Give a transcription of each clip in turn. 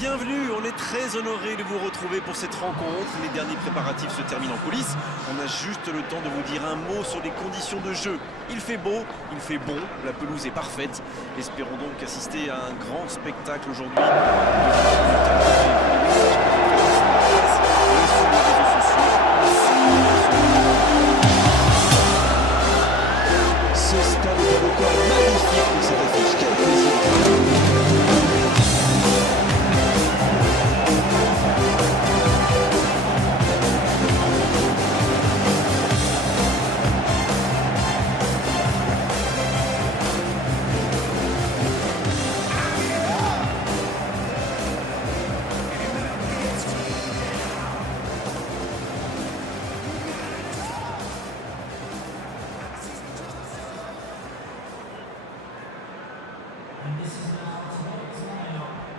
bienvenue, on est très honoré de vous retrouver pour cette rencontre. Les derniers préparatifs se terminent en coulisses. On a juste le temps de vous dire un mot sur les conditions de jeu. Il fait beau, il fait bon, la pelouse est parfaite. Espérons donc assister à un grand spectacle aujourd'hui. Ce stade est un record magnifique pour cette affiche. Quel plaisir!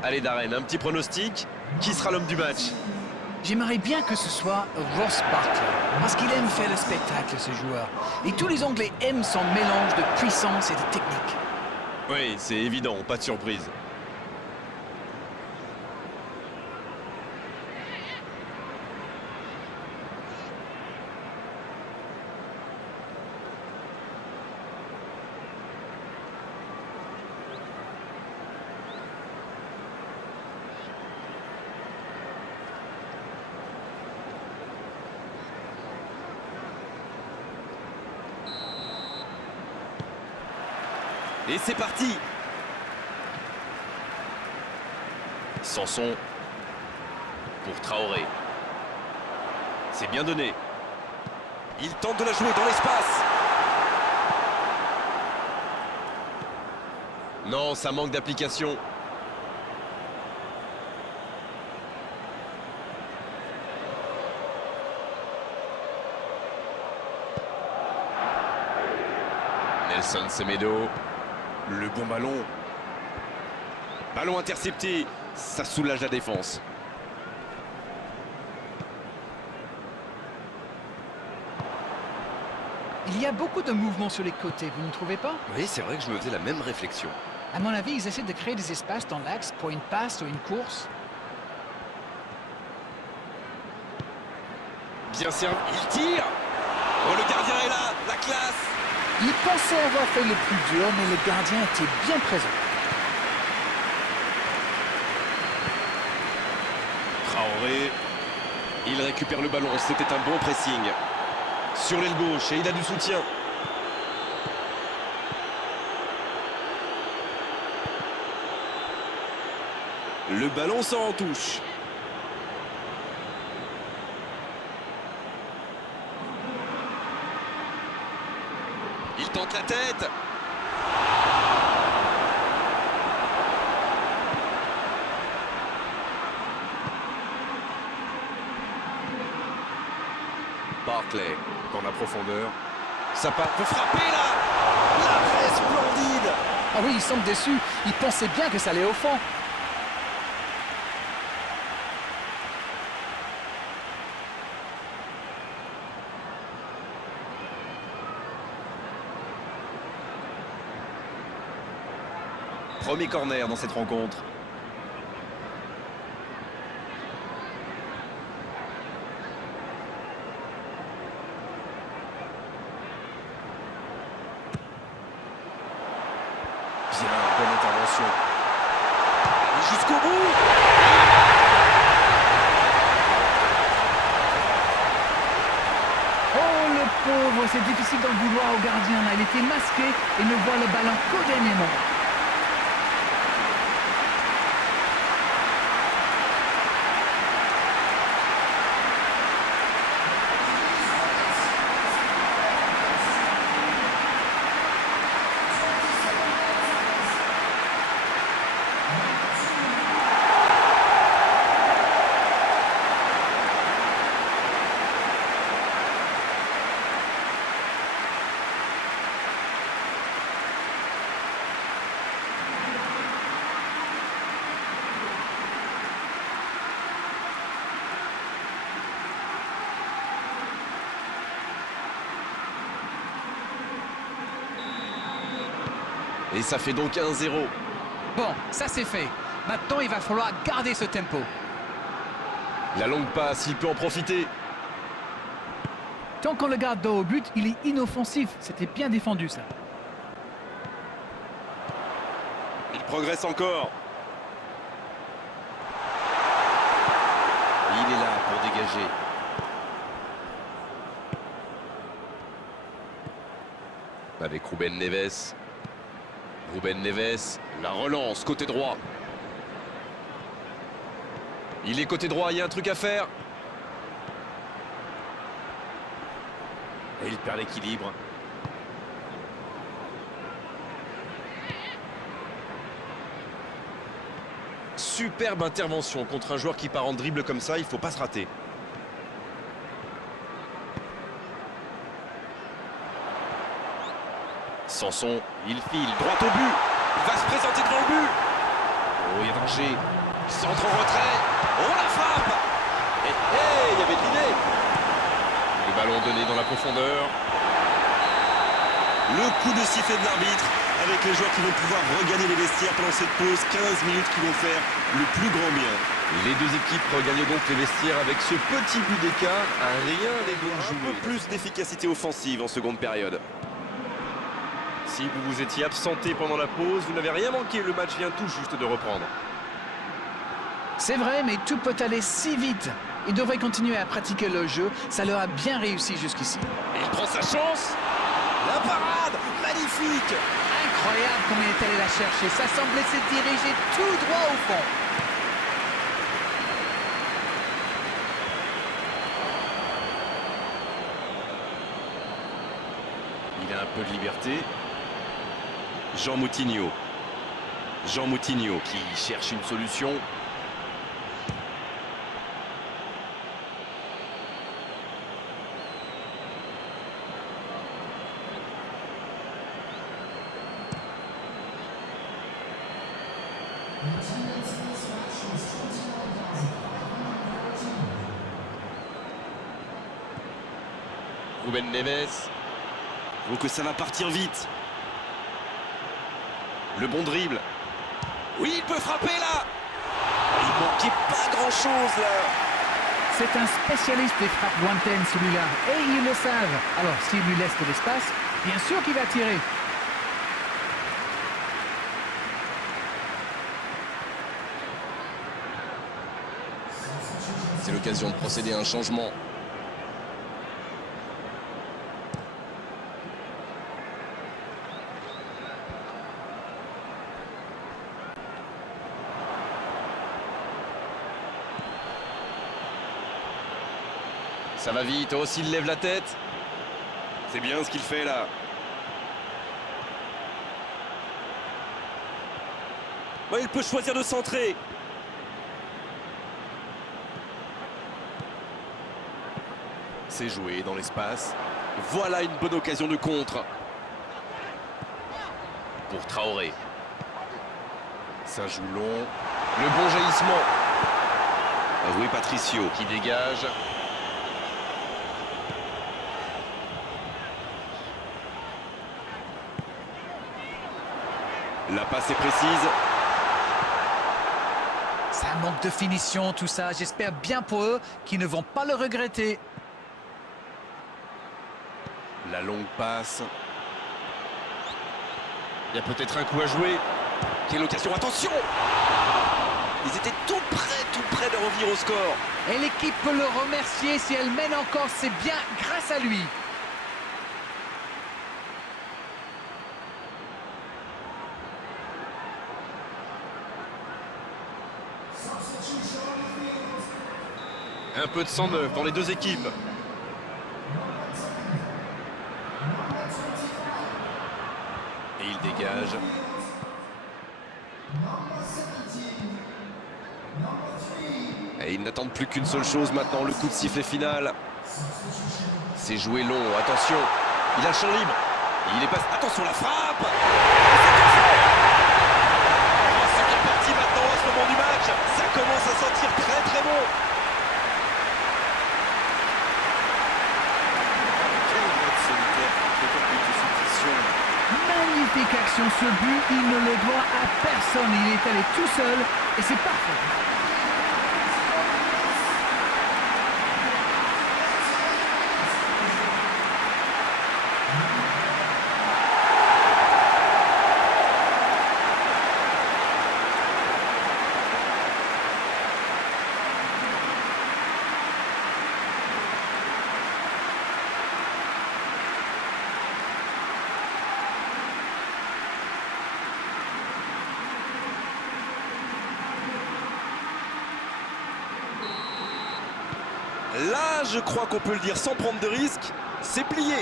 Allez Darren, un petit pronostic. Qui sera l'homme du match? J'aimerais bien que ce soit Ross Barkley, parce qu'il aime faire le spectacle, ce joueur. Et tous les Anglais aiment son mélange de puissance et de technique. Oui, c'est évident, pas de surprise. Et c'est parti. Sanson pour Traoré. C'est bien donné. Il tente de la jouer dans l'espace. Non, ça manque d'application. Nelson Semedo. Le bon ballon. Ballon intercepté. Ça soulage la défense. Il y a beaucoup de mouvements sur les côtés, vous ne trouvez pas? Oui, c'est vrai que je me faisais la même réflexion. À mon avis, ils essaient de créer des espaces dans l'axe pour une passe ou une course. Bien servi. Il tire. Oh, le gardien est là. La classe. Il pensait avoir fait le plus dur, mais le gardien était bien présent. Traoré. Il récupère le ballon. C'était un bon pressing. Sur l'aile gauche et il a du soutien. Le ballon sort en touche. Il tente la tête. Barkley dans la profondeur. Ça part pour frapper là. L'arrêt splendide. Ah oui, il semble déçu. Il pensait bien que ça allait au fond. Premier corner dans cette rencontre. Bien, bonne intervention. Et jusqu'au bout. Oh, le pauvre, c'est difficile d'en vouloir au gardien. Là, il était masqué et ne voit le ballon qu'au dernier moment. Et ça fait donc 1-0. Bon, ça c'est fait. Maintenant, il va falloir garder ce tempo. La longue passe, il peut en profiter. Tant qu'on le garde dos au but, il est inoffensif. C'était bien défendu, ça. Il progresse encore. Il est là pour dégager. Avec Ruben Neves. Ruben Neves, la relance côté droit. Il est côté droit, il y a un truc à faire. Et il perd l'équilibre. Superbe intervention contre un joueur qui part en dribble comme ça, il ne faut pas se rater. Sanson, il file droit au but. Il va se présenter devant le but. Oh, il y a danger. Centre en retrait. Oh, la frappe. Il y avait de l'idée. Le ballon donné dans la profondeur. Le coup de sifflet de l'arbitre avec les joueurs qui vont pouvoir regagner les vestiaires pendant cette pause. 15 minutes qui vont faire le plus grand bien. Les deux équipes regagnent donc les vestiaires avec ce petit but d'écart. Rien n'est bon joué. Un peu plus d'efficacité offensive en seconde période. Si vous vous étiez absenté pendant la pause, vous n'avez rien manqué. Le match vient tout juste de reprendre. C'est vrai, mais tout peut aller si vite. Ils devraient continuer à pratiquer le jeu. Ça leur a bien réussi jusqu'ici. Il prend sa chance. La parade, magnifique. Incroyable comme il est allé la chercher. Ça semblait se diriger tout droit au fond. Il a un peu de liberté. Jean Moutinho. Jean Moutinho qui cherche une solution. Ruben Neves. Donc que ça va partir vite. Le bon dribble. Oui, il peut frapper là. Il manquait pas grand-chose là. C'est un spécialiste des frappes lointaines, celui-là. Et ils le savent. Alors, s'il lui laisse de l'espace, bien sûr qu'il va tirer. C'est l'occasion de procéder à un changement. Ça va vite, oh, s'il lève la tête. C'est bien ce qu'il fait là. Oh, il peut choisir de centrer. C'est joué dans l'espace. Voilà une bonne occasion de contre. Pour Traoré. Ça joue long. Le bon jaillissement. Rui Patricio qui dégage. La passe est précise. Ça manque de finition, tout ça. J'espère bien pour eux qu'ils ne vont pas le regretter. La longue passe. Il y a peut-être un coup à jouer. Quelle occasion, attention! Ils étaient tout près de revenir au score. Et l'équipe peut le remercier si elle mène encore. C'est bien grâce à lui. Un peu de sang neuf dans les deux équipes. Et il dégage. Et ils n'attendent plus qu'une seule chose maintenant, le coup de sifflet final. C'est joué long, attention. Il a le champ libre. Il est passé. Attention, la frappe! C'est bien parti maintenant à ce moment du match. Ça commence à sentir très bon. Magnifique action, ce but, il ne le doit à personne. Il est allé tout seul Et c'est parfait. Là, je crois qu'on peut le dire sans prendre de risque, c'est plié.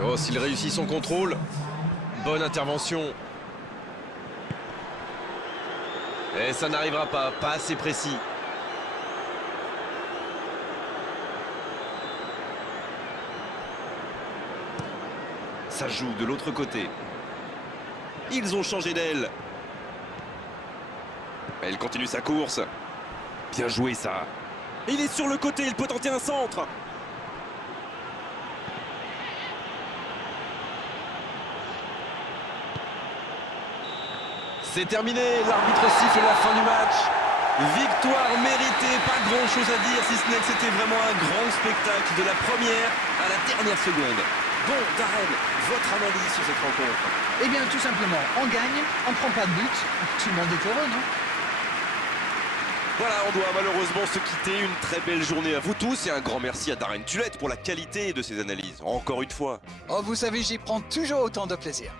Oh, s'il réussit son contrôle, bonne intervention. Et ça n'arrivera pas assez précis. Ça joue de l'autre côté. Ils ont changé d'aile. Elle continue sa course. Bien joué ça. Il est sur le côté, il peut tenter un centre. C'est terminé, l'arbitre siffle la fin du match. Victoire méritée, pas grand chose à dire si ce n'est que c'était vraiment un grand spectacle de la première à la dernière seconde. Bon, Darren, votre analyse sur cette rencontre? Eh bien, tout simplement, on gagne, on prend pas de but, tout le monde est heureux, non? Voilà, on doit malheureusement se quitter. Une très belle journée à vous tous et un grand merci à Darren Tulette pour la qualité de ses analyses. Encore une fois. Oh, vous savez, j'y prends toujours autant de plaisir.